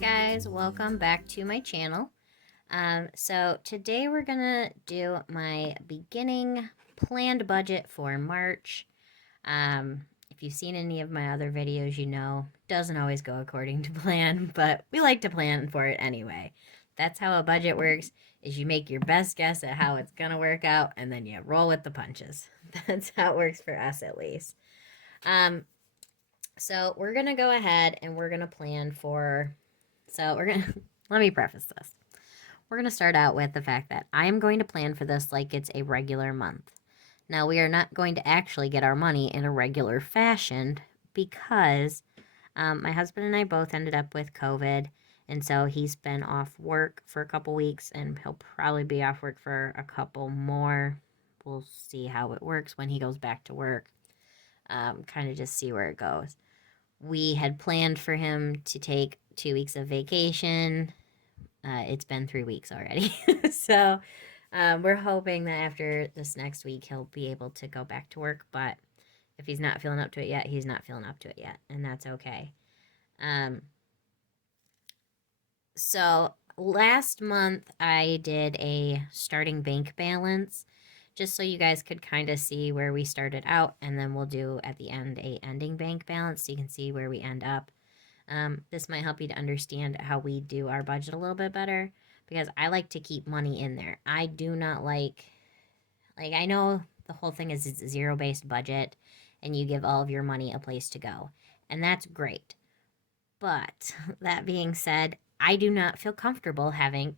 Guys, welcome back to my channel. So today we're gonna do my beginning planned budget for March. If you've seen any of my other videos, you know doesn't always go according to plan, but we like to plan for it anyway. That's how a budget works, is you make your best guess at how it's gonna work out and then you roll with the punches. That's how it works for us at least. Um, so we're gonna go ahead and we're gonna plan for let me preface this. We're going to start out with the fact that I am going to plan for this like it's a regular month. Now, we are not going to actually get our money in a regular fashion because my husband and I both ended up with COVID. And so he's been off work for a couple weeks and he'll probably be off work for a couple more. We'll see how it works when he goes back to work. Kind of just see where it goes. We had planned for him to take 2 weeks of vacation. It's been 3 weeks already. So we're hoping that after this next week, he'll be able to go back to work. But if he's not feeling up to it yet, he's not feeling up to it yet. And that's okay. So last month, I did a starting bank balance just so you guys could kind of see where we started out. And then we'll do at the end a ending bank balance so you can see where we end up. This might help you to understand how we do our budget a little bit better because I like to keep money in there. I do not like, I know the whole thing is it's a zero-based budget and you give all of your money a place to go. And that's great. But that being said, I do not feel comfortable having,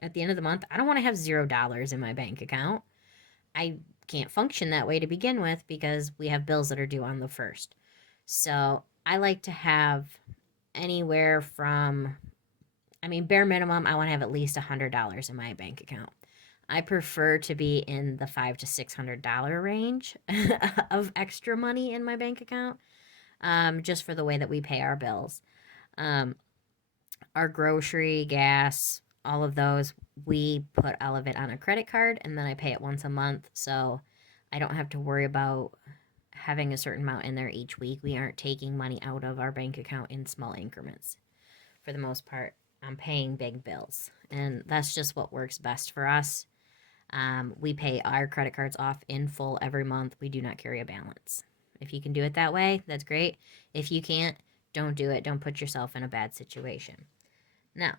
at the end of the month, I don't want to have $0 in my bank account. I can't function that way to begin with because we have bills that are due on the 1st. So I like to have anywhere from, bare minimum, I want to have at least $100 in my bank account. I prefer to be in the $500 to $600 range of extra money in my bank account, just for the way that we pay our bills. Our grocery, gas, all of those, we put all of it on a credit card and then I pay it once a month. So I don't have to worry about having a certain amount in there each week. We aren't taking money out of our bank account in small increments. For the most part, I'm paying big bills, and that's just what works best for us. We pay our credit cards off in full every month. We do not carry a balance. If you can do it that way, that's great. If you can't, don't do it. Don't put yourself in a bad situation. Now,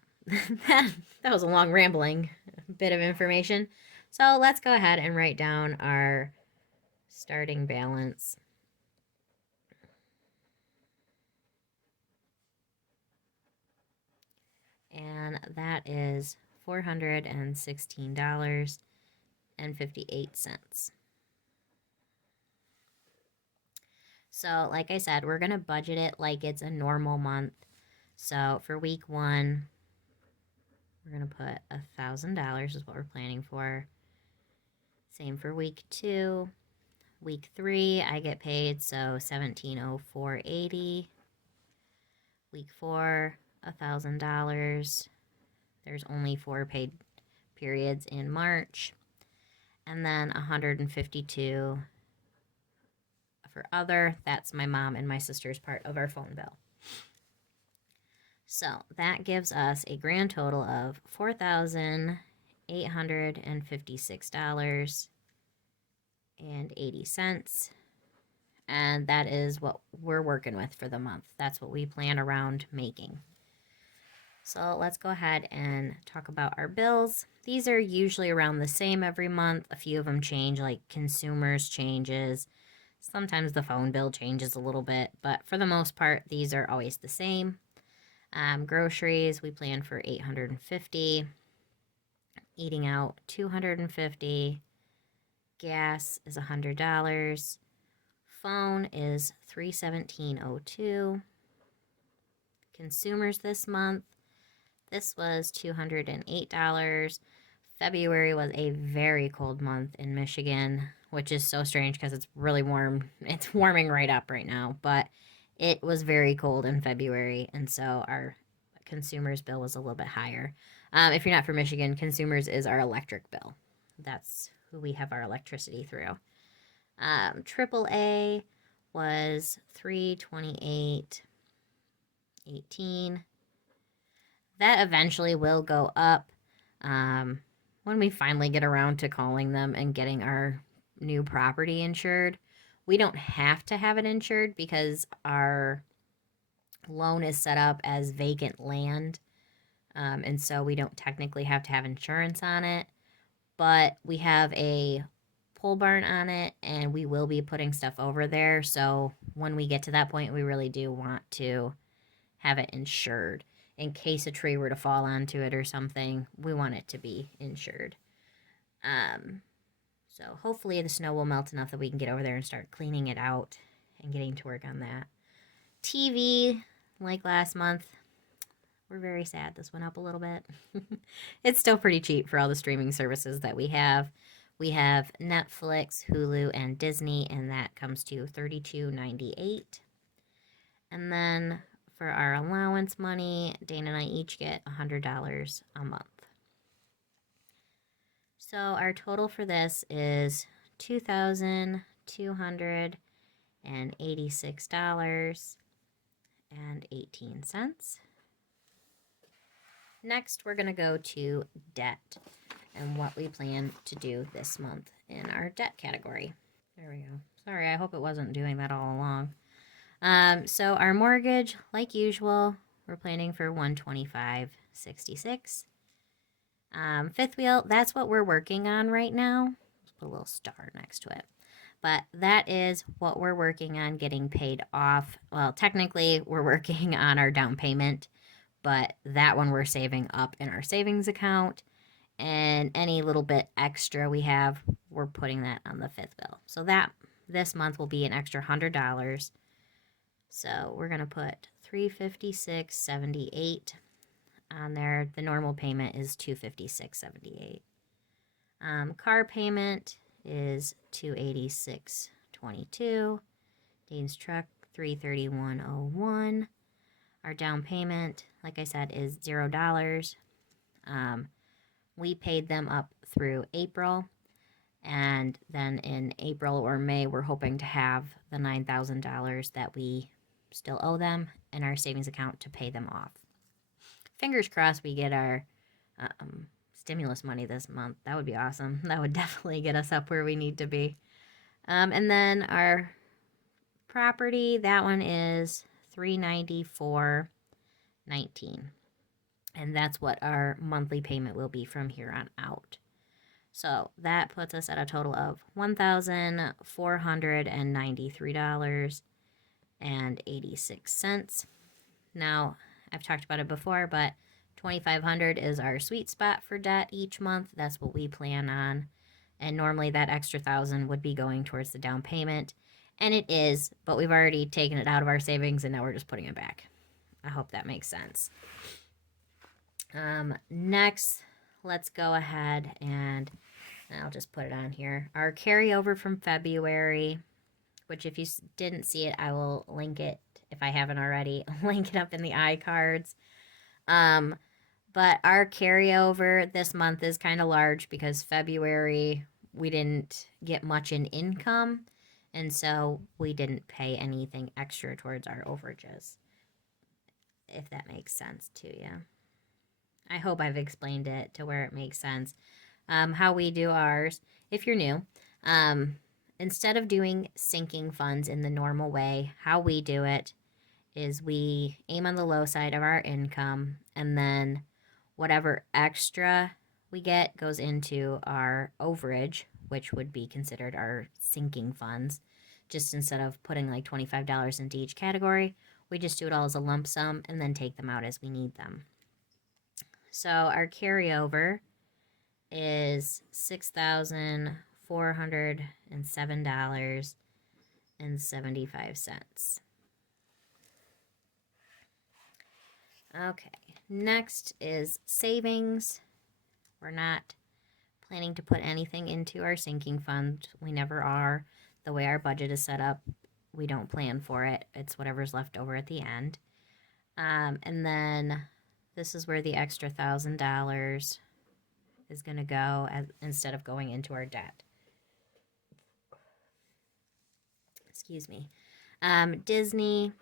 that was a long rambling bit of information. So let's go ahead and write down our starting balance. And that is $416.58. So, like I said, we're going to budget it like it's a normal month. So, for week 1, we're going to put $1,000 is what we're planning for. Same for week 2. Week 3, I get paid, so $1,704.80. Week 4, $1,000. There's only 4 paid periods in March. And then $152 for other. That's my mom and my sister's part of our phone bill. So that gives us a grand total of $4,856.80. And that is what we're working with for the month. That's what we plan around making. So let's go ahead and talk about our bills. These are usually around the same every month. A few of them change, like consumers changes. Sometimes the phone bill changes a little bit, but for the most part, these are always the same. Groceries, we plan for $850. Eating out, $250. Gas is $100. Phone is $317.02. Consumers this month, this was $208. February was a very cold month in Michigan, which is so strange because it's really warm. It's warming right up right now, but it was very cold in February, and so our consumers bill was a little bit higher. If you're not from Michigan, consumers is our electric bill. That's who we have our electricity through. AAA was $328.18. That eventually will go up when we finally get around to calling them and getting our new property insured. We don't have to have it insured because our loan is set up as vacant land. And so we don't technically have to have insurance on it. But we have a pole barn on it and we will be putting stuff over there. So when we get to that point, we really do want to have it insured. In case a tree were to fall onto it or something, we want it to be insured. So hopefully the snow will melt enough that we can get over there and start cleaning it out and getting to work on that. TV, like last month, we're very sad this went up a little bit. It's still pretty cheap for all the streaming services that we have. We have Netflix, Hulu, and Disney, and that comes to $32.98. And then for our allowance money, Dana and I each get $100 a month. So our total for this is $2,286.18. Next, we're going to go to debt and what we plan to do this month in our debt category. There we go. Sorry, I hope it wasn't doing that all along. So our mortgage, like usual, we're planning for $125.66. Fifth wheel, that's what we're working on right now. Let's put a little star next to it. But that is what we're working on getting paid off. Well, technically, we're working on our down payment, but that one we're saving up in our savings account. And any little bit extra we have, we're putting that on the fifth wheel. So that this month will be an extra $100. So we're going to put $356.78 on there. The normal payment is $256.78. Car payment is $286.22. Dane's truck $331.01. Our down payment, like I said, is $0. We paid them up through April, and then in April or May, we're hoping to have the $9,000 that we still owe them in our savings account to pay them off. Fingers crossed we get our stimulus money this month. That would be awesome. That would definitely get us up where we need to be. And then our property, that one is $394.19. And that's what our monthly payment will be from here on out. So that puts us at a total of $1,493.86. Now, I've talked about it before, but $2,500 is our sweet spot for debt each month. That's what we plan on. And normally that extra $1,000 would be going towards the down payment. And it is, but we've already taken it out of our savings and now we're just putting it back. I hope that makes sense. Next, let's go ahead and I'll just put it on here. Our carryover from February, which if you didn't see it, I will link it if I haven't already. Link it up in the iCards. But our carryover this month is kind of large because February we didn't get much in income, and so we didn't pay anything extra towards our overages, if that makes sense to you. I hope I've explained it to where it makes sense. How we do ours, if you're new, instead of doing sinking funds in the normal way, how we do it is we aim on the low side of our income, and then whatever extra we get goes into our overage, which would be considered our sinking funds. Just instead of putting like $25 into each category, we just do it all as a lump sum and then take them out as we need them. So our carryover is $6,407.75. Okay, next is savings. We're not planning to put anything into our sinking fund. We never are. The way our budget is set up, we don't plan for it. It's whatever's left over at the end. And then this is where the extra $1,000 is going to go instead of going into our debt. Excuse me. Disney,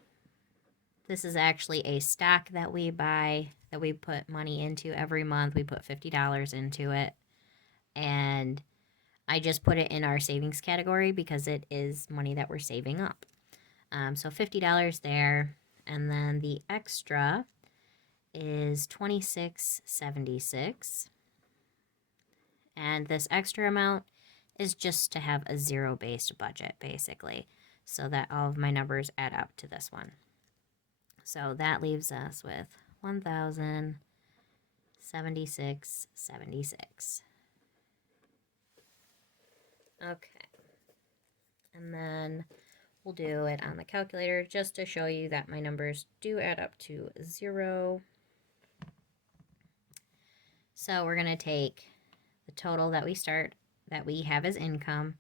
this is actually a stock that we buy that we put money into every month. We put $50 into it. And I just put it in our savings category because it is money that we're saving up. So $50 there. And then the extra is $26.76. And this extra amount is just to have a zero-based budget, basically, so that all of my numbers add up to this one. So that leaves us with $1,076.76. Okay. And then we'll do it on the calculator just to show you that my numbers do add up to 0. So we're going to take the total that we have as income,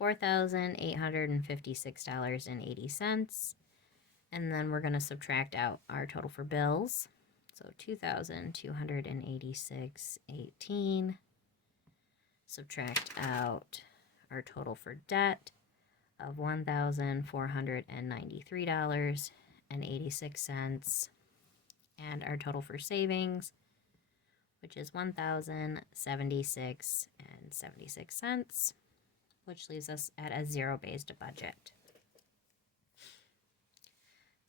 $4,856.80. And then we're going to subtract out our total for bills. So $2,286.18. Subtract out our total for debt of $1,493.86. And our total for savings, which is $1,076.76, which leaves us at a zero-based budget.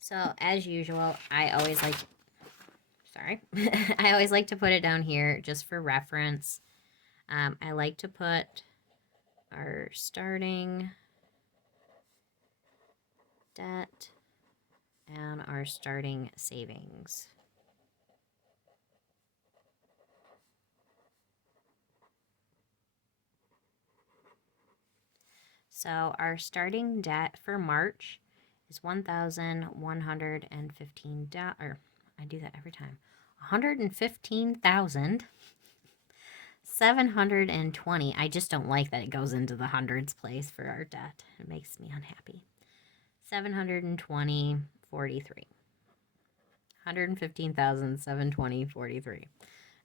So as usual, I always like to put it down here just for reference. I like to put our starting debt and our starting savings. So our starting debt for March is $1,115. I do that every time. $115,720. I just don't like that it goes into the hundreds place for our debt. It makes me unhappy. 720.43. 115,720.43.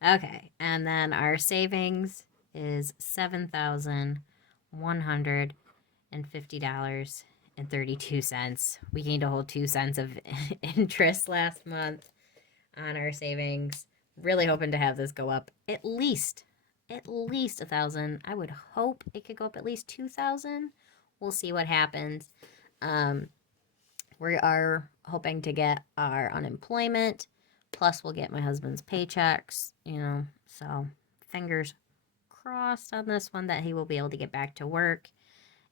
Okay, and then our savings is $7,150.32. We gained a whole 2 cents of interest last month on our savings. Really hoping to have this go up at least $1,000. I would hope it could go up at least $2,000. We'll see what happens. We are hoping to get our unemployment, plus we'll get my husband's paychecks, so fingers crossed on this one that he will be able to get back to work,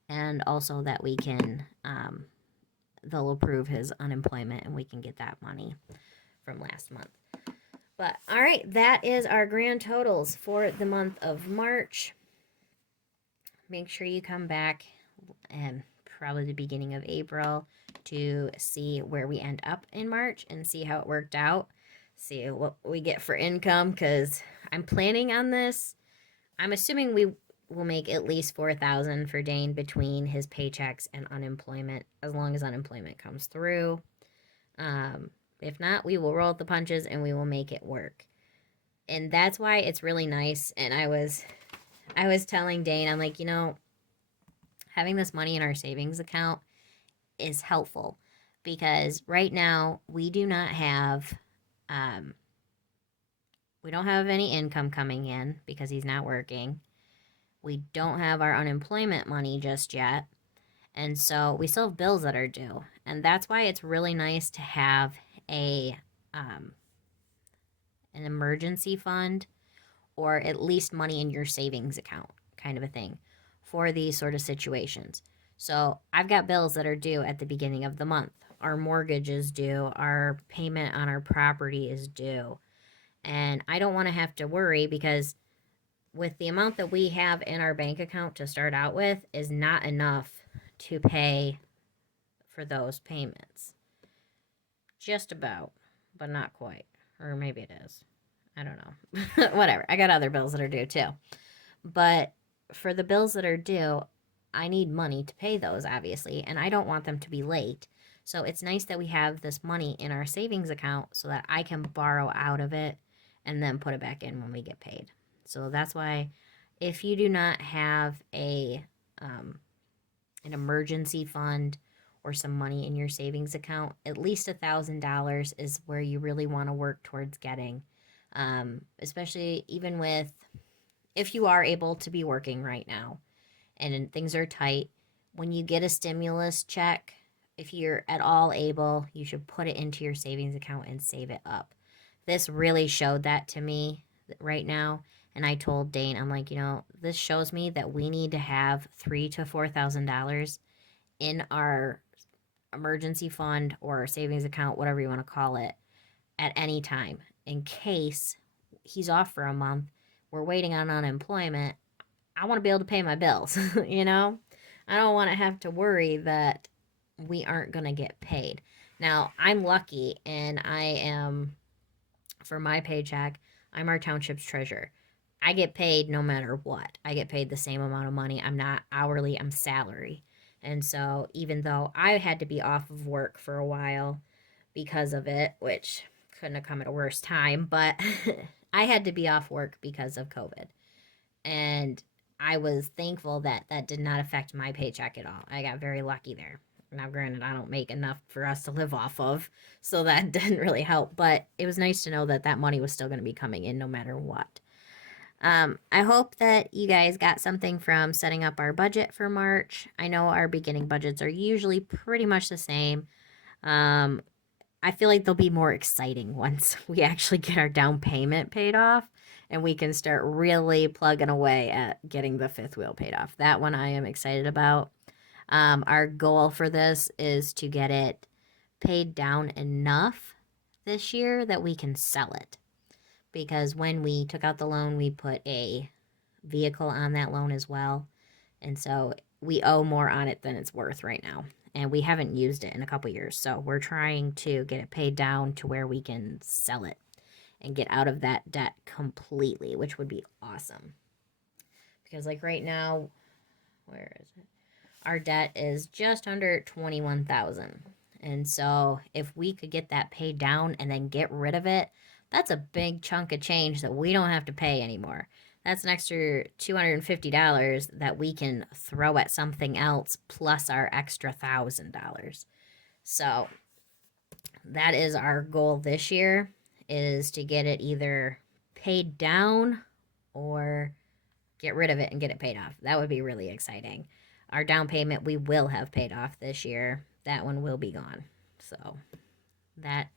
and also that we can, they'll approve his unemployment and we can get that money from last month. But all right, that is our grand totals for the month of March. Make sure you come back and probably the beginning of April to see where we end up in March and see how it worked out. See what we get for income, because I'm planning on this. I'm assuming we will make at least $4,000 for Dane between his paychecks and unemployment, as long as unemployment comes through. If not, we will roll with the punches and we will make it work. And that's why it's really nice. And I was telling Dane, I'm like, having this money in our savings account is helpful, because right now we do not have, we don't have any income coming in because he's not working. We don't have our unemployment money just yet. And so we still have bills that are due. And that's why it's really nice to have an emergency fund, or at least money in your savings account, kind of a thing, for these sort of situations. So I've got bills that are due at the beginning of the month. Our mortgage is due. Our payment on our property is due. And I don't want to have to worry, because with the amount that we have in our bank account to start out with is not enough to pay for those payments. Just about, but not quite. Or maybe it is. I don't know. Whatever. I got other bills that are due too. But for the bills that are due, I need money to pay those, obviously, and I don't want them to be late. So it's nice that we have this money in our savings account so that I can borrow out of it and then put it back in when we get paid. So that's why, if you do not have an emergency fund or some money in your savings account. At least $1,000 is where you really want to work towards getting, especially even with if you are able to be working right now and things are tight. When you get a stimulus check, if you're at all able, you should put it into your savings account and save it up. This really showed that to me right now. And I told Dane, I'm like, this shows me that we need to have $3,000 to $4,000 in our emergency fund or our savings account, whatever you want to call it, at any time in case he's off for a month. We're waiting on unemployment. I want to be able to pay my bills, I don't want to have to worry that we aren't going to get paid. Now, I'm lucky and I am, for my paycheck, I'm our township's treasurer. I get paid no matter what. I get paid the same amount of money. I'm not hourly, I'm salary. And so even though I had to be off of work for a while because of it, which couldn't have come at a worse time, but I had to be off work because of COVID. And I was thankful that that did not affect my paycheck at all. I got very lucky there. Now, granted, I don't make enough for us to live off of, so that didn't really help. But it was nice to know that that money was still going to be coming in no matter what. I hope that you guys got something from setting up our budget for March. I know our beginning budgets are usually pretty much the same. I feel like they'll be more exciting once we actually get our down payment paid off and we can start really plugging away at getting the fifth wheel paid off. That one I am excited about. Our goal for this is to get it paid down enough this year that we can sell it. Because when we took out the loan, we put a vehicle on that loan as well. And so we owe more on it than it's worth right now. And we haven't used it in a couple years. So we're trying to get it paid down to where we can sell it and get out of that debt completely, which would be awesome. Because like right now, where is it? Our debt is just under $21,000. And so if we could get that paid down and then get rid of it, that's a big chunk of change that we don't have to pay anymore. That's an extra $250 that we can throw at something else plus our extra $1,000. So that is our goal this year, is to get it either paid down or get rid of it and get it paid off. That would be really exciting. Our down payment we will have paid off this year. That one will be gone. So that,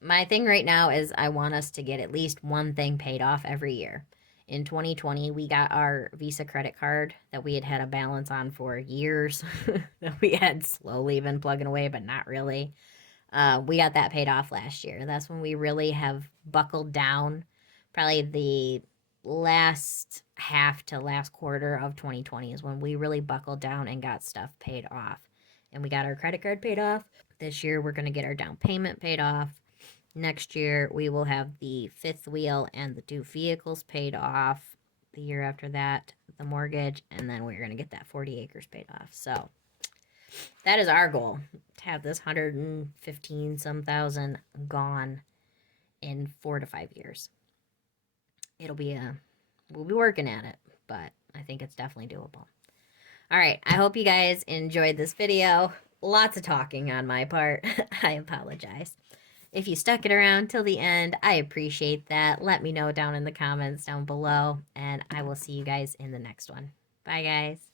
my thing right now is I want us to get at least one thing paid off every year. In 2020, we got our Visa credit card that we had had a balance on for years that we had slowly been plugging away, but not really. We got that paid off last year. That's when we really have buckled down. Probably the last half to last quarter of 2020 is when we really buckled down and got stuff paid off. And we got our credit card paid off. This year, we're going to get our down payment paid off. Next year, we will have the fifth wheel and the two vehicles paid off. The year after that, the mortgage, and then we're going to get that 40 acres paid off. So that is our goal, to have this 115 some thousand gone in 4 to 5 years. It'll be we'll be working at it, but I think it's definitely doable. All right, I hope you guys enjoyed this video. Lots of talking on my part. I apologize. If you stuck it around till the end, I appreciate that. Let me know down in the comments down below, and I will see you guys in the next one. Bye, guys.